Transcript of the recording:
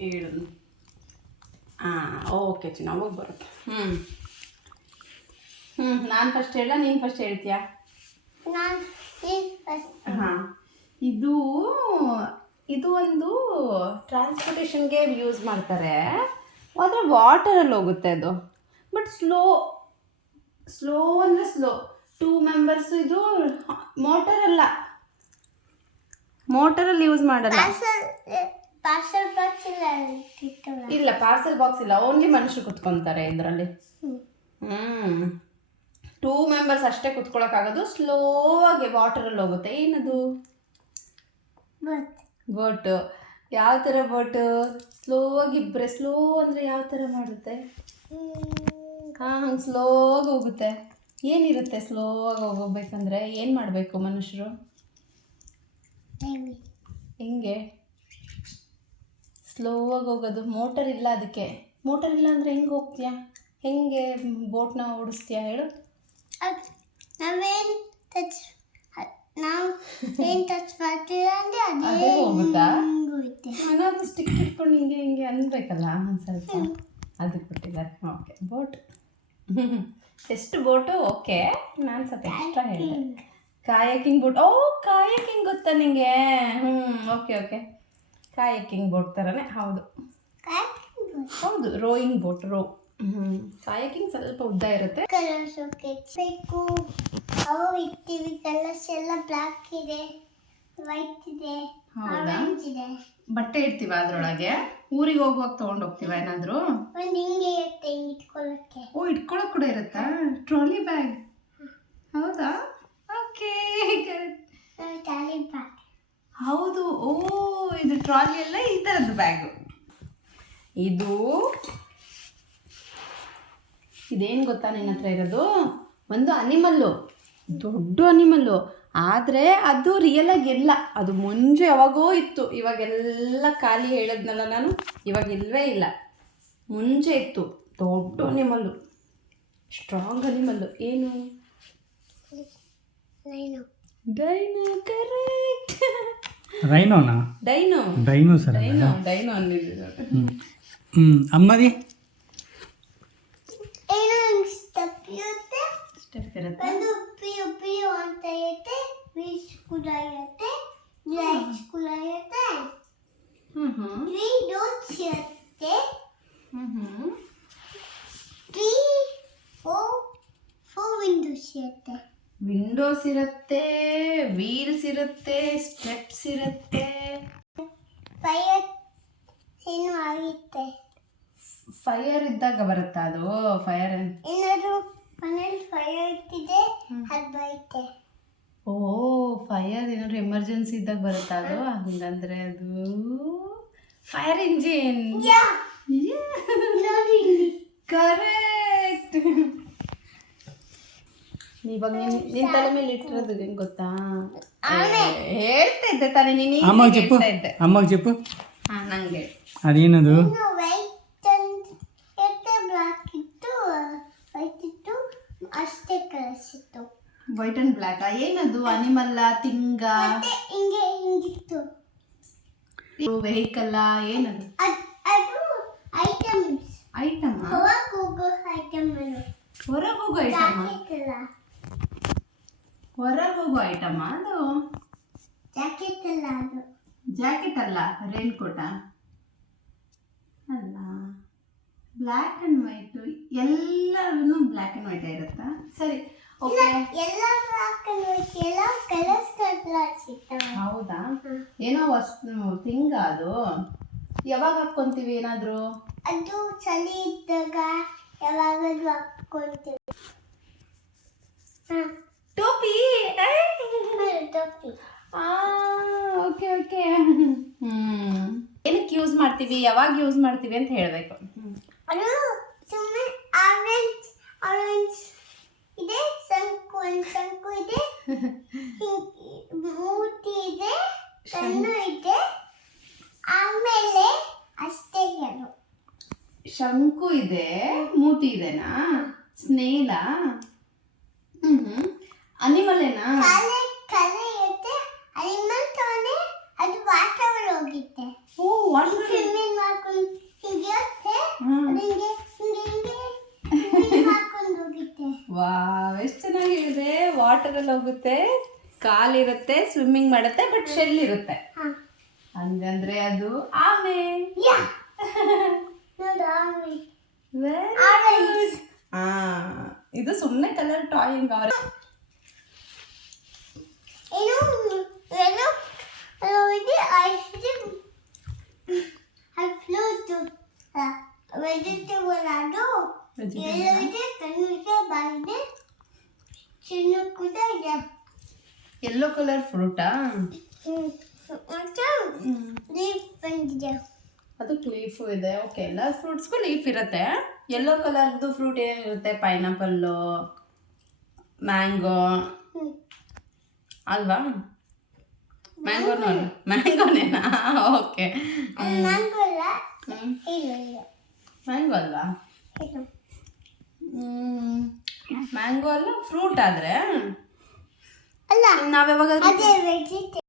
ಹೇಳು. ಓಕೆ ಚಿನ್ನ, ಹೋಗಿ ಬರುತ್ತೆ. ನಾನು ಫಸ್ಟ್ ಹೇಳ, ನೀನು ಫಸ್ಟ್ ಹೇಳ್ತೀಯಾ? ಹಾಂ, ಇದು ಒಂದು ಟ್ರಾನ್ಸ್ಪೋರ್ಟೇಷನ್ಗೆ ಯೂಸ್ ಮಾಡ್ತಾರೆ. ಆದರೆ ವಾಟರಲ್ಲಿ ಹೋಗುತ್ತೆ ಅದು. ಬಟ್ ಸ್ಲೋ ಅಂದರೆ ಸ್ಲೋ. 2 ಮೆಂಬರ್ಸ್. ಇದು ಮೋಟರಲ್ಲಿ ಯೂಸ್ ಮಾಡಲ್ಲ. ಇಲ್ಲ, ಪಾರ್ಸಲ್ ಬಾಕ್ಸ್ ಇಲ್ಲ. ಓನ್ಲಿ ಮನುಷ್ಯರು ಕುತ್ಕೊತಾರೆ ಇದರಲ್ಲಿ. 2 ಮೆಂಬರ್ಸ್ ಅಷ್ಟೇ ಕುತ್ಕೊಳ್ಳೋಕ್ಕಾಗೋದು. ಸ್ಲೋ ಆಗಿ ವಾಟರಲ್ಲಿ ಹೋಗುತ್ತೆ. ಏನದು? ಬೋಟು. ಯಾವ ಥರ ಬೋಟು? ಸ್ಲೋ ಆಗಿ ಇಬ್ಬರೇ. ಸ್ಲೋ ಅಂದರೆ ಯಾವ ಥರ ಮಾಡುತ್ತೆ? ಹಂಗೆ ಸ್ಲೋ ಆಗಿ ಹೋಗುತ್ತೆ. ಏನಿರುತ್ತೆ ಸ್ಲೋ ಆಗಿ ಹೋಗ್ಬೇಕಂದ್ರೆ? ಏನು ಮಾಡಬೇಕು ಮನುಷ್ಯರು? ಹೆಂಗೆ ಸ್ಲೋ ಆಗಿ ಹೋಗೋದು? ಮೋಟರ್ ಇಲ್ಲ ಅದಕ್ಕೆ. ಮೋಟರ್ ಇಲ್ಲ ಅಂದರೆ ಹೆಂಗೆ ಹೋಗ್ತೀಯಾ? ಹೆಂಗೆ ಬೋಟ್ನ ಓಡಿಸ್ತೀಯಾ ಹೇಳು? ಅದೇ ಹೋಗುತ್ತಾ? ಹಾಗಾದ್ರೆ ಸ್ಟಿಕ್ ಇಟ್ಕೊಂಡು ಹಿಂಗೆ ಅನ್ಬೇಕಲ್ಲ ಒಂದು ಸ್ವಲ್ಪ. ಅದಕ್ಕೆ ಕೊಟ್ಟಿದ್ದಾರೆ. Okay, boat. ಎಷ್ಟು ಬೋಟು? ಓಕೆ, ನಾನು ಸ್ವಲ್ಪ ಎಕ್ಸ್ಟ್ರಾ ಹೇಳಿದೆ. ಕಾಯಕಿಂಗ್ ಬೋಟ್. ಕಾಯಕಿಂಗ್ ಗೊತ್ತಾ ನಿಂಗೆ? ಓಕೆ. ಕಾಯಕಿಂಗ್ ಬೋಟ್ ಥರನೇ. ಹೌದು, ರೋಯಿಂಗ್ ಬೋಟ್. ಕಾಯಕಿಂಗ್ ಸ್ವಲ್ಪ ಉದ್ದ ಇರುತ್ತೆ. ಕಲರ್ಸ್ ಎಲ್ಲ ಬ್ಲಾಕ್ ಇದೆ, ವೈಟ್ ಇದೆ, ಆರೆಂಜ್ ಇದೆ. ಬಟ್ಟೆ ಇಡ್ತೀವ ಅದ್ರೊಳಗೆ? ಊರಿಗೆ ಹೋಗುವಾಗ ತೊಗೊಂಡು ಹೋಗ್ತೀವ ಏನಾದರೂ? ಹಿಂಗೆ ಇರುತ್ತೆ, ಇಟ್ಕೊಳ್ಳೋಕ್ಕೆ. ಇಟ್ಕೊಳ್ಳೋಕೆ ಕೂಡ ಇರುತ್ತಾ? Trolley bag. ಹೌದಾ? Okay, trolley bag. ಹೌದು. ಇದು ಟ್ರಾಲಿ ಎಲ್ಲ ಈ ಥರದ್ದು ಬ್ಯಾಗು. ಇದೇನು ಗೊತ್ತಾ ನಿನ್ನ ಹತ್ರ ಇರೋದು? ಒಂದು ಅನಿಮಲ್ಲು, ದೊಡ್ಡ ಅನಿಮಲ್ಲು. ಆದರೆ ಅದು ರಿಯಲ್ ಆಗಿ ಇಲ್ಲ. ಅದು ಮುಂಚೆ ಯಾವಾಗೋ ಇತ್ತು. ಇವಾಗೆಲ್ಲ ಖಾಲಿ ಹೇಳಿದ್ನಲ್ಲ ನಾನು. ಇವಾಗ ಇಲ್ಲವೇ ಇಲ್ಲ. ಮುಂಚೆ ಇತ್ತು. ದೊಡ್ಡ ಅನಿಮಲ್ಲು, ಸ್ಟ್ರಾಂಗ್ ಅನಿಮಲ್ಲು. ಏನು? ಡೈನೋ. ಕರೆಕ್ಟ್. ರೈನೋನಾ? Dino sir. ಡೈನೋ ಅಂದಿದ್ದು. ಅಮ್ಮದಿ ಸ್ಟೆಪ್ ಇರುತ್ತೆ. ಒಂದು ಪಿಯು ಅಂತ ಇರುತ್ತೆ, ವಿಶ್ ಕೂಡ ಇರುತ್ತೆ, ಲೈಟ್ಸ್ ಕೂಡ ಇರುತ್ತೆ, 3 ಡೋರ್ಸ್ ಇರುತ್ತೆ, 4 ವಿಂಡೋಸ್ ಇರುತ್ತೆ. ವಿಂಡೋಸ್ ಇರುತ್ತೆ, ವೀಲ್ಸ್ ಇರುತ್ತೆ, ಸ್ಟೆಪ್ಸ್ ಇರುತ್ತೆ. ಫೈರ್ ಏನು ಆಗುತ್ತೆ? ಫೈರ್ ಇದ್ದಾಗ ಬರುತ್ತಾ ಅದು? ಫೈರ್ ಏನಾದರೂ ಮನೇಲಿ ಫೈರ್ ಇಟ್ಟಿದೆ, ಅದು ಬರುತ್ತೆ. ಫೈರ್ ಏನಾದ್ರು ಎಮರ್ಜೆನ್ಸಿ ಇದ್ದಾಗ ಬರುತ್ತಾ ಅದು? ಹಂಗಂದ್ರೆ ಅದು ಫೈರ್ ಇಂಜಿನ್. ಕರೆಕ್ಟ್. ಇವಾಗ ನಿನ್ನ ತಲೆ ಮೇಲೆ ಇಟ್ಟಿರೋದು ಹೆಂಗೆ ಗೊತ್ತಾ? ಹೇಳ್ತಾ ಇದ್ದೆ ತಾನೇ ನೀನು. ಅಮ್ಮಗೆ చెప్పు. ನಂಗೆ ಅದೇನದು? ಅಷ್ಟೇ ಕಳಿಸಿತ್ತು. White and black. ಏನದು? ಅನಿಮಲ್ಲ, ತಿಂಗ, ಹಿಂಗಿತ್ತು. ವೆಹಿಕಲ್ಲ? ಏನದು? ಅದು ಐಟಮ್. ಹೊರಗೆ ಹೋಗೋ ಐಟಮ್. ಅದು ಜಾಕೆಟ್ ಅಲ್ಲ. ರೈನ್ ಕೋಟಾ? ಅಲ್ಲ. Black and white. ಎಲ್ಲರೂ ಬ್ಲ್ಯಾಕ್ ಆ್ಯಂಡ್ ವೈಟ್ ಇರುತ್ತಾ? ಸರಿ, ಓಕೆ. ಎಲ್ಲ ಬ್ಲ್ಯಾಕ್ ಆ್ಯಂಡ್ ವೈಟ್, ಎಲ್ಲ ಕಲರ್ಸ್ ಸಿಗ್ತವೆ. ಹೌದಾ? ಏನೋ ತಿಂಗ ಅದು. ಯಾವಾಗ ಹಾಕ್ಕೊಂತೀವಿ ಏನಾದರೂ? ಅದು ಚಳಿ ಇದ್ದಾಗ ಯಾವಾಗಲೂ ಹಾಕ್ಕೊಂತೀವಿ. ಟೋಪಿ. ಟೋಪಿ. ಓಕೆ. ಏನಕ್ಕೆ ಯೂಸ್ ಮಾಡ್ತೀವಿ, ಯಾವಾಗ ಯೂಸ್ ಮಾಡ್ತೀವಿ ಅಂತ ಹೇಳಬೇಕು. ಅದು ಸುಮ್ಮನೆ ಆರೆಂಜ್ ಇದೆ, ಶಂಕು ಇದೆ, ಮೂತಿ ಇದೆ, ಕಣ್ಣು ಇದೆ, ಆಮೇಲೆ ಅಷ್ಟೇ. ಶಂಕು ಇದೆ, ಮೂತಿ ಇದೆನಾ? ಸ್ನೇಲ? ಅನಿಮಲ್ ಏನಾ? ಕಲೆ ಇರುತ್ತೆ. ಅನಿಮಲ್ ತಾನೆ ಅದು ವಾಟರ್ ಹೋಗುತ್ತೆ. ವಾಟರ್. ಸ್ವಿಮ್ಮಿಂಗ್ ವಾಟರಲ್ಲಿ ಹೋಗುತ್ತೆ, ಕಾಲಿರುತ್ತೆ, ಸ್ವಿಮ್ಮಿಂಗ್ ಮಾಡುತ್ತೆ, ಬಟ್ ಶೆಲ್ ಇರುತ್ತೆ. ಹಾಂ ಹಂಗಂದ್ರೆ ಅದು ಆಮೆ. ಯಾ ನೋಡು ಆಮೆ. Very Orange. good. ಆ, ಇದು ಸುಮ್ಮನೆ ಕಲರ್ ಟಾಯಿಂಗ್ ಅವ್ರೆ. ಏನು ಏನು ಇದು ಐಸ್ ಕ್ರೀಮ್ ಫ್ಲೂಟ್ ವೆಜಿಟೇಬಲ್ ಅದು ಎಲ್ಲೋ ಇದೆ, ಕಣ್ಣು ಇದೆ, ಬಾಯಿದೆ, ಚಿನ್ನ ಕೂಡ ಇದೆ. ಯೆಲ್ಲೋ ಕಲರ್ ಫ್ರೂಟಾ? ಮತ್ತೆ ಲೀಫ್ ಬಂದಿದೆ. ಅದು ಲೀಫು ಇದೆ. ಓಕೆ, ಎಲ್ಲ ಫ್ರೂಟ್ಸ್ಗೂ ಲೀಫ್ ಇರುತ್ತೆ. ಯೆಲ್ಲೋ ಕಲರ್ದು ಫ್ರೂಟ್ ಏನಿರುತ್ತೆ? ಪೈನಾಪಲ್ಲು, ಮ್ಯಾಂಗೋ ಅಲ್ವಾ? ಮ್ಯಾಂಗೋನೂ ಅಲ್ಲ, ಮ್ಯಾಂಗೋನೇನಾ? ಓಕೆ, ಮ್ಯಾಂಗೋ ಅಲ್ಲ, ಹ್ಞೂ, ಇಲ್ಲ ಇಲ್ಲ ಮ್ಯಾಂಗೋ ಅಲ್ವಾ? ಇಲ್ಲ ಮ್ಯಾಂಗೋ ಅಲ್ಲ, ಫ್ರೂಟ್ ಆದರೆ ಅಲ್ಲ ನಾವ್ಯಾವಾಗ ಅದೇ ವೆಜಿಟೇಬಲ್.